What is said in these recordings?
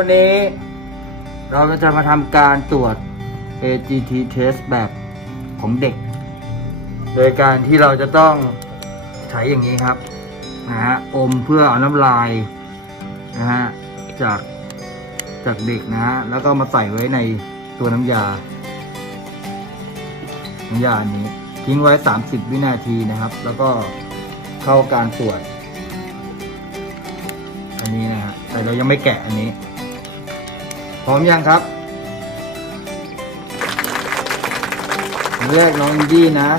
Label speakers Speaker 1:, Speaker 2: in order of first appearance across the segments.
Speaker 1: วันนี้ เราก็จะมาทำการตรวจ AGT test แบบของเด็ก โดยการที่เราจะต้องใช้อย่างนี้ครับนะฮะอมเพื่อเอาน้ำลายนะฮะจากจากเด็กนะฮะแล้วก็มาใส่ไว้ในตัวน้ำยา น้ำยาอันนี้ ทิ้งไว้ 30 วินาทีนะครับ แล้วก็เข้าการตรวจอันนี้นะฮะแต่เรายังไม่แกะอันนี้ พร้อมยังครับอันแรกน้องอินดี้นะ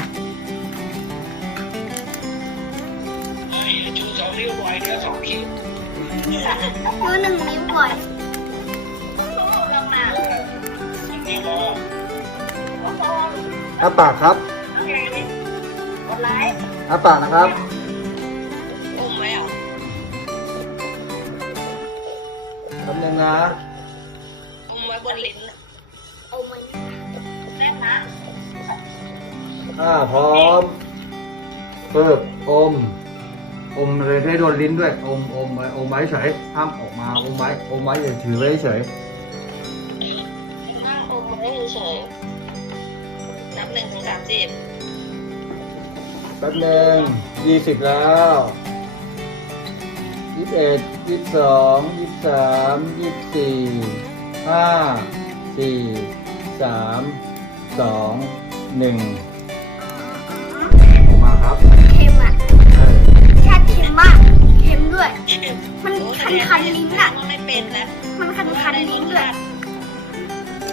Speaker 2: ชูสองนิ้วบ่อยเนื้อสองขีด
Speaker 3: ดูหนึ่งนิ้วบ่อย
Speaker 2: นี่โม
Speaker 1: อ้าปากครับ
Speaker 3: คนร้าย
Speaker 1: อ้าปากนะครับ
Speaker 2: อุ้มไหมอะ
Speaker 1: แป๊บนึงนะ
Speaker 2: อุ้มไว้ บนลิ้น
Speaker 3: เอามันแน่นนะ
Speaker 1: อ่าพร้อมเปิดอม อมเลยให้โดนลิ้นด้วย อมอมไว้อมไว้เฉยห้ามออกมาอมไว้อมไว้อย่าถือไว้เฉย
Speaker 2: นั่งอมไว้เฉยๆนับหนึ่งถึงสามสิบ
Speaker 1: แป๊บนึงยี่สิบแล้วยี่สิบเอ็ดยี่สิบสองยี่สิบสามยี่สิบสี่ ห้าสี่สามสองหนึ่งออกมาครับ
Speaker 3: เค็มอะ
Speaker 1: เออ
Speaker 3: แค่เค็มมากเค็มด้วย มันคันคันๆลิ้นอะ
Speaker 2: ไม่เป็นนะ
Speaker 3: มันคันคันๆลิ้นด้วย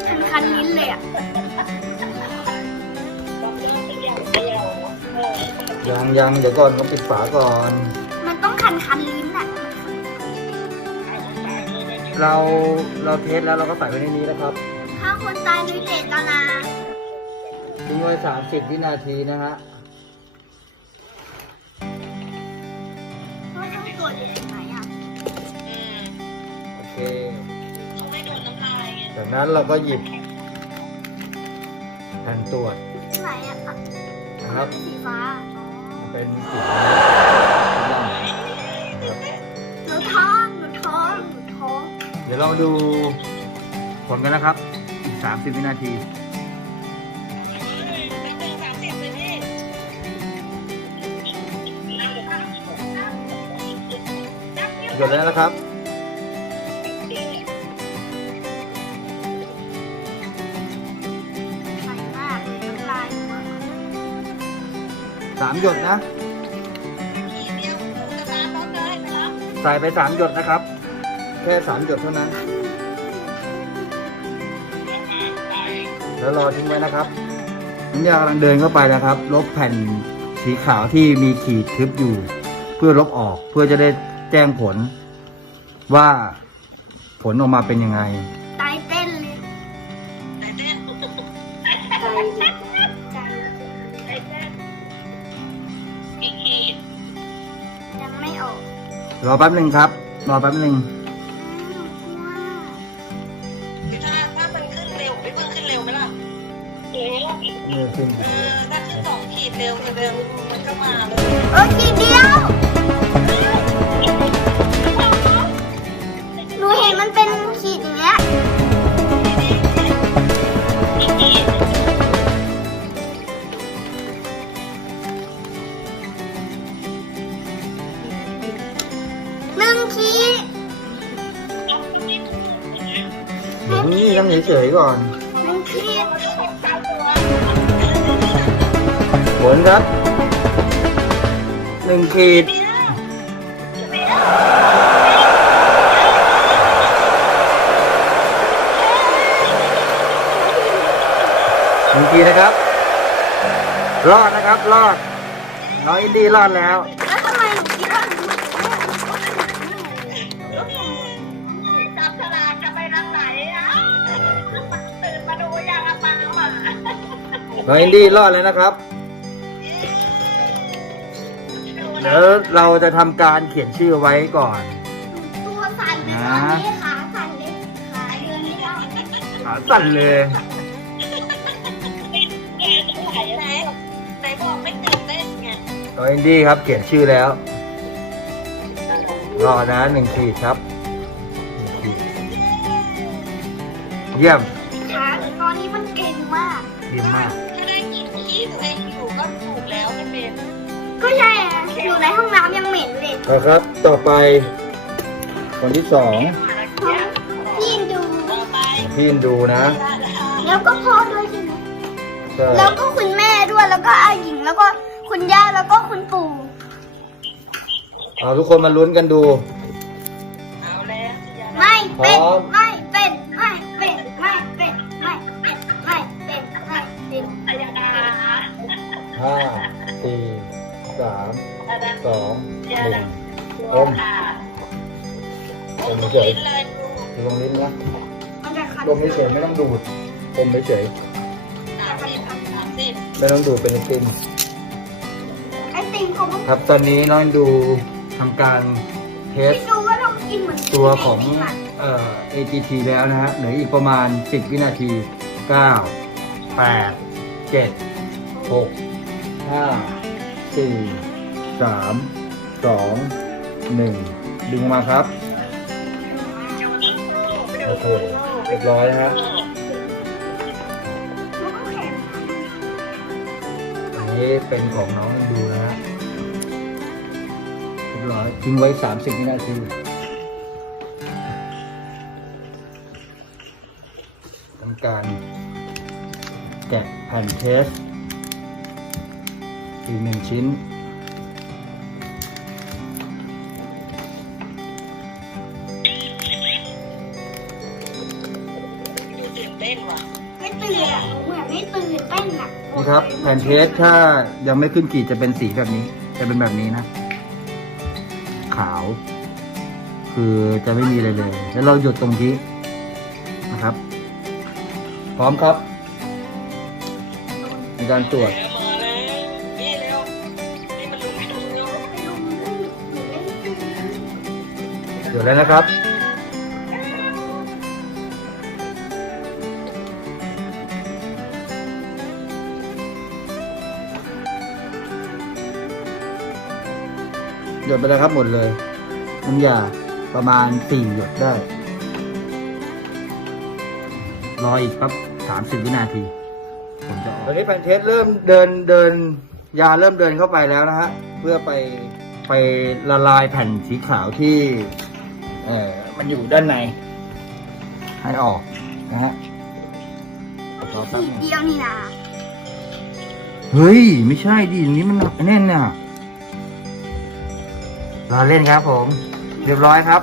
Speaker 3: คันคันๆลิ้นเลยอะ
Speaker 1: ยังยังเดี๋ยวก่อนต้องปิดฝาก่อน
Speaker 3: มันต้องคันคันๆลิ้นอะ
Speaker 1: เราเราเทสแล้วเราก็ใส่ไว้ในนี้นะครับ
Speaker 3: ถ้าคนตายโดยเจตนา
Speaker 1: ทิ้งไว้สามสิบวินาทีนะฮะ
Speaker 3: ว่าต้องตรวจยังไงอะ
Speaker 2: อืม
Speaker 1: โอเค
Speaker 2: ต้องไม่โดนน้ำลายไง
Speaker 1: จากนั้นเราก็หยิบแผ่นตรวจ
Speaker 3: ไหนอะ
Speaker 1: นะครับ
Speaker 3: สีฟ้า
Speaker 1: มาเป็นสี ดี๋ยวเราดูผลกันนะครับอีก
Speaker 2: สามสิบวินาที
Speaker 1: หยดแล้วนะครับ
Speaker 3: สาม
Speaker 1: หยดนะ
Speaker 2: ใส่ไป
Speaker 1: สามหยดนะครับ แค่3หยดเท่านั้น แล้วรอทิ้งไว้นะครับน้ำยากำลังเดินเข้าไปนะครับ ลบแผ่นสีขาวที่มีขีดทึบอยู่ เพื่อลบออกเพื่อจะได้แจ้งผล ว่าผลออกมาเป็นยังไง
Speaker 3: ตายเต้นเลย
Speaker 2: ไหนเต้น
Speaker 3: ใจใจ
Speaker 2: ไหนเต้นอีกขีด
Speaker 3: ยังไม่ออก
Speaker 1: รอแป๊บหนึ่งครับ รอแป๊บหนึ่ง
Speaker 2: ดเร็วเร็วมันก็มาเลย
Speaker 3: เออทีเดียว หนูเห็นมันเป็นขีดอย่างเงี้ย หนึ่งขีด
Speaker 1: เดี๋ยวนี่ต้องเฉยๆก่อน ผลครับหนึ่งขีดหนึ่งขีดนะครับ รอดนะครับรอดน้องอินดี้รอดแล้ว
Speaker 3: แล้วทำไมหนูคิดว่าหนู
Speaker 2: จับฉลากจะไปทางไหนอะตื่นมาดูยังอะปังอะ
Speaker 1: น้องอินดี้รอดแล้วนะครับ เดี๋ยวเราจะทำการเขียนชื่อไว้ก่อน
Speaker 3: ตัวสั่นเลยตอนนี้ขาสั่นเลยขาเดินไม่ได้
Speaker 1: ขาสั่นเลย
Speaker 2: ไหนไหนบอกไม่ตื่นเต้นไง
Speaker 1: น้องอินดี้ครับเขียนชื่อแล้ว รอนะหนึ่งขีดครับหนึ่งขีดเยี่ยม
Speaker 3: ขาตอนนี้มันเก่งมาก
Speaker 1: ดีมาก
Speaker 2: ถ้าได้กลินขี้ตัวเองอยู่ก็ถูกแล้วไม่เป็น
Speaker 3: ก็ใช่อะอยู่ในห้องน้ำยังเหม็นเลย
Speaker 1: นะครับ ต่อไป คนที่สอง
Speaker 3: พี่ดู
Speaker 2: ต่อไป
Speaker 1: พี่อินดูนะ
Speaker 3: แล้วก็พ่อด้วยใช่ไหม
Speaker 1: ใช่
Speaker 3: แล้วก็คุณแม่ด้วยแล้วก็อาหญิงแล้วก็คุณย่าแล้วก็คุณปู่
Speaker 1: เอาทุกคนมาลุ้นกันดู
Speaker 2: เอาแล้วอย่า
Speaker 3: ไม่เป็น
Speaker 1: พร้อม
Speaker 3: ไม่เป็นไม่เป็นไม่เป็นไม่เป็นไม่เป็นไม่เป็น
Speaker 2: อย่าด่า
Speaker 1: ห้าสี่ สามสองหนึ่
Speaker 2: ด่าง
Speaker 1: อม
Speaker 2: ค่ะ
Speaker 1: อมเฉย
Speaker 2: ล
Speaker 1: งลิ้นนะ
Speaker 3: มันจะคัน
Speaker 1: ลมเฉยไม่ต้องดูดอมเฉย
Speaker 2: สามสิบสามสิบ
Speaker 1: ๆไม่ต้องดูดเป็นไอติม
Speaker 3: ไอติม
Speaker 1: ครับตอนนี้น้องดูทำการเทส
Speaker 3: ตั
Speaker 1: วของเอ่อ AGT แล้วนะฮะเหลืออีกประมาณ 10 วินาที 9 8 7 6 5 4 3 2 1ดึงออกมาครับ โอเคเรียบร้อยนะฮะอันนี้เป็นของน้องดูนะฮะเรียบร้อยทิ้งไว้30วินาทีทำการแกะแผ่นเทส อีกหนึ่งชิ้น
Speaker 2: ดูตื่นเต้นว่ะ
Speaker 3: ไม่ตื่นอะเหมือนไม่ตื่นเต้นอะ
Speaker 1: นี่ครับแผ่นเทสถ้ายังไม่ขึ้นขีดจะเป็นสีแบบนี้ จะเป็นแบบนี้นะ ขาว คือจะไม่มีอะไรเลย แล้วเราหยุดตรงที่นะครับ พร้อมครับในการตรวจ ดี๋ยวแล้วนะครับ หยดไปแล้วครับหมดเลยน้ำยาประมาณสี่หยดได้ รออีกครับสามสิบวินาที ผมจะออกตอนนี้แผ่นเทสเริ่มเดินเดิน ยาเริ่มเดินเข้าไปแล้วนะฮะ เพื่อไปไปละลายแผ่นสีขาวที่ เอ่อมันอยู่ด้านใน ให้ออกนะฮะขอแป๊บ
Speaker 3: ขีด
Speaker 1: นึง
Speaker 3: เดียวนี่นะ
Speaker 1: เฮ้ย ไม่ใช่ดิอย่างนี้มันแน่นน่ะรอเล่นครับผม เรียบร้อยครับ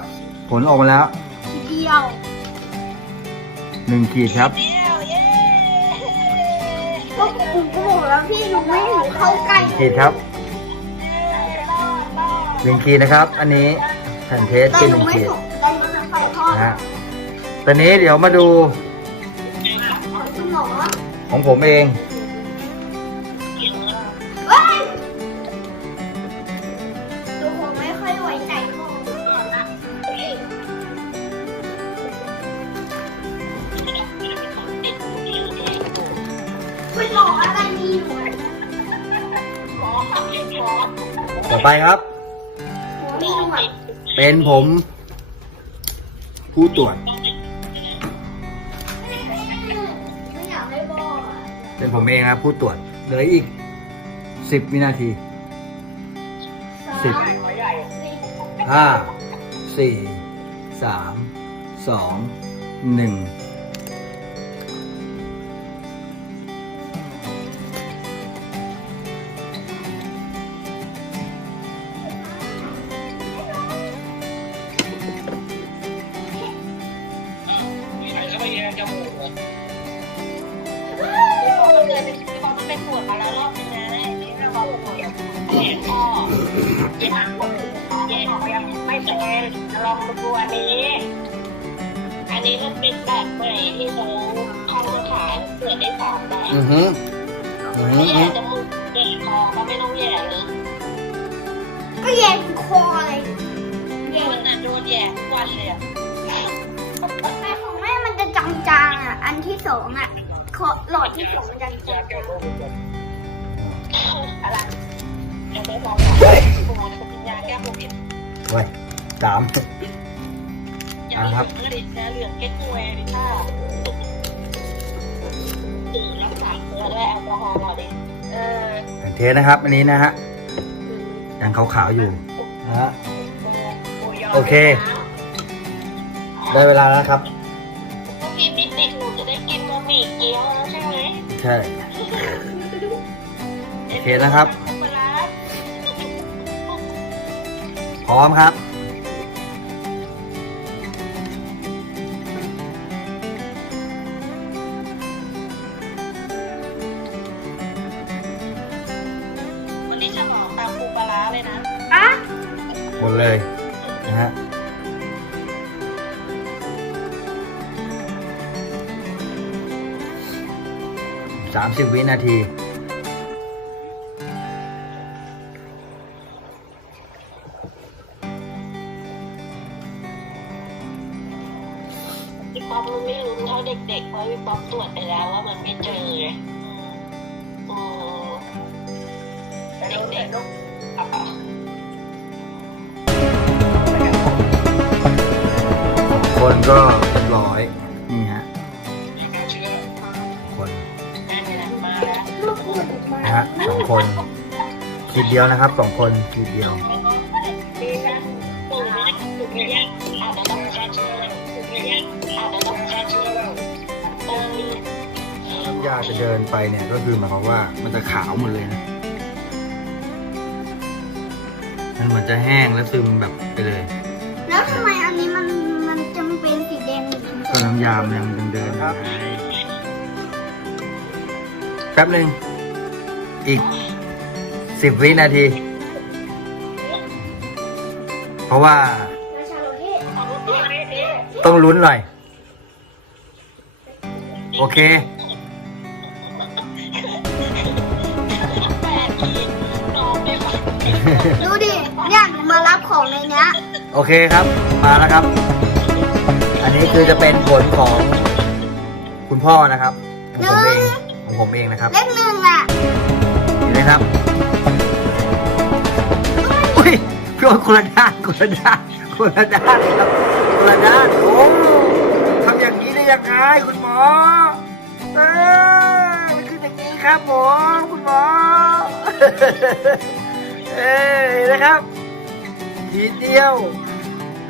Speaker 1: ผลออกมาแล้ว
Speaker 3: ขีดเดียว
Speaker 1: หนึ่งขีดครับ
Speaker 2: เดียวเย้
Speaker 3: ก็กูก็บอกแล้วพี่ดูไม่ถึงเข้าใกล้
Speaker 1: ขีดครับ
Speaker 2: เย้รอดรอด
Speaker 1: หนึ่งขีดนะครับ อันนี้แผ่ นเทส
Speaker 3: แต่
Speaker 1: เป็น
Speaker 3: ห
Speaker 1: ห
Speaker 3: นู
Speaker 1: นึ่ง
Speaker 3: ไม่
Speaker 1: ขีด
Speaker 3: ถูกแต่หนูจะใส่ทอด
Speaker 1: นะฮะตอนนี้เดี๋ยวมาดู
Speaker 3: ของคุณหมอ
Speaker 1: ของผมเอง
Speaker 3: เฮ้ยหนูคงไม่ค่อยไว้ใจพ่อก่อนละคุณหมออะไรมีหนู
Speaker 2: ขอขับเรียนขอ
Speaker 1: ต่อไปครับ
Speaker 3: หัวมีหนวด
Speaker 1: เป็นผม ผู้ตรวจ เป็นผมเองครับ ผู้ตรวจ เหลืออีกสิบวินาทีสิบห้าสี่สามสองหนึ่ง
Speaker 2: ไปตรวจมาแล้วรอบนึงนะนี่เราบอกตรวจเห็นพ่อแย่ยังไม่เป็นลองดูอันนี้ อันนี้มันเป็นแบบใหม่ที่เขาทำมาขายเกิดได้สามแบบ
Speaker 1: อือฮึอือฮึ
Speaker 2: ไม่
Speaker 1: อือ
Speaker 2: แย่
Speaker 1: ฮึ
Speaker 2: จมูกแย่คอก็ไม่ต้องแย่เลย
Speaker 3: ก็แย่คอเลยแย่
Speaker 2: มันน่ะโดนแย่ทุกวันเลยอะ
Speaker 3: แต่ของแม่มันจะจางๆอะ อันที่สองอะ เคาะหลอดที่ผมมันดันแตก
Speaker 2: อะไรจะได้ลองกูจะกินยาแก้โควิด
Speaker 1: เว้ยสาม
Speaker 2: ยาครับกระดิ่งยาเหลืองเก๊กฮวยดิค่ะดื่มรักษาเชื้อด้วยแอลกอฮอล์ดิเออ
Speaker 1: เทนะครับ อันนี้นะฮะยังขาวๆอยู่นะฮะโอเค ได้เวลาแล้วครับ
Speaker 2: กี๊ยวแล้วใช่ไหม
Speaker 1: ใช่ โอเคนะครับ
Speaker 2: ปลาร้า
Speaker 1: พร้อมครับ
Speaker 2: วันนี้ฉลองตามปูปลาร้าเลยนะ
Speaker 3: อะ
Speaker 1: หมดเลยนะฮะ สามสิบวินาที
Speaker 2: พี่ป๊อปมันไม่รู้เท่าเด็กๆ เพราะพี่ป๊อปตรวจไปแล้วว่ามันไม่เจอไงอืมเด็กๆอะ
Speaker 1: คนก็เรียบร้อย คนขีดเดียวนะครับสองคนขีดเดียว
Speaker 2: ดีนะถูกไหมถูกไหมยังอาจจะต้องฆ่าเชื้อถูกไหมยังอาจจะต้องฆ่าเชื้อแล้วเออ
Speaker 1: น้ำยาจะเดินไปเนี่ยก็คือหมายความว่ามันจะขาวหมดเลยนะมันเหมือนจะแห้งแล้วซึมแบบไปเลย
Speaker 3: แล้วทำไมอันนี้มันมันจำเป็นสีแดงหรือสี
Speaker 1: ก็น้ำยามันยังเดินครับแป๊บหนึ่ง อีกสิบวินาที เพราะว่า
Speaker 3: ราชาโลเทศ
Speaker 1: ต้องลุ้นหน่อย โอเค
Speaker 2: แปดขีดน้องไม่ฟัง
Speaker 3: ดูดิ เนี่ยหนูมารับของในเนี้ย
Speaker 1: โอเคครับ มาแล้วครับ อันนี้คือจะเป็นผลของคุณพ่อนะครับของผมเองของผมเองนะครับ
Speaker 3: เลขหนึ่งอะ
Speaker 1: เห็ นไหมครับอุ้ยโอ๊ตคนละด้านคนละด้านคนละด้านครับคนละด้านโอ้ทำอย่างนี้ได้ยังไงคุณหมอเออมันคืออย่างนี้ครับผมคุณหมอเอ้นะครับขีดเดียว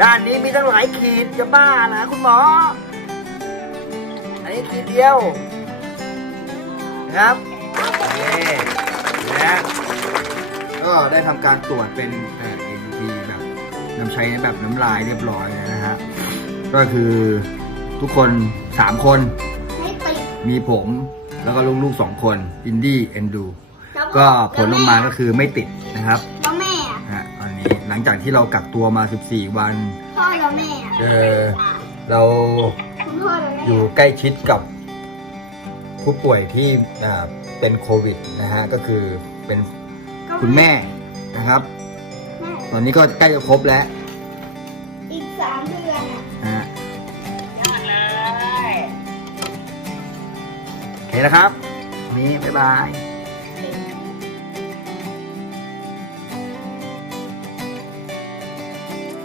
Speaker 1: ด้านนี้มีตั้งหลายขีดจะบ้านะคุณหมอ อันนี้ขีดเดียวนะครับ นี่และก็ได้ทำการตรวจเป็นเอ่อ ADP แบบน้ำใช้แบบน้ำลายเรียบร้อยแล้วนะฮะก็คือทุกคนสามคน
Speaker 3: ให้ติด
Speaker 1: มีผมแล้วก็ลูกๆสองคน อินดี้เอนดู
Speaker 3: แล้ว
Speaker 1: ก็ผลลงมาก็คือไม่ติดนะครับ
Speaker 3: แล้วแม่อะ
Speaker 1: ฮะตอนนี้หลังจากที่เรากักตัวมา 14 วัน
Speaker 3: พ่อแล้วแม่อะ
Speaker 1: เออเรา
Speaker 3: คุณพ่อแล้วแม่
Speaker 1: อยู่ใกล้ชิดกับผู้ป่วยที่อ่าเป็นโควิดนะฮะก็คือ เป็น
Speaker 3: ก็
Speaker 1: คุณแม่นะครับ
Speaker 3: แม่
Speaker 1: ตอนนี้ก็ใกล้จะครบแล้ว
Speaker 3: อีกสามเดือนอะ
Speaker 1: นะฮะ
Speaker 2: ยอดเลย
Speaker 1: โอเคนะครับวันนี้บ๊ายบาย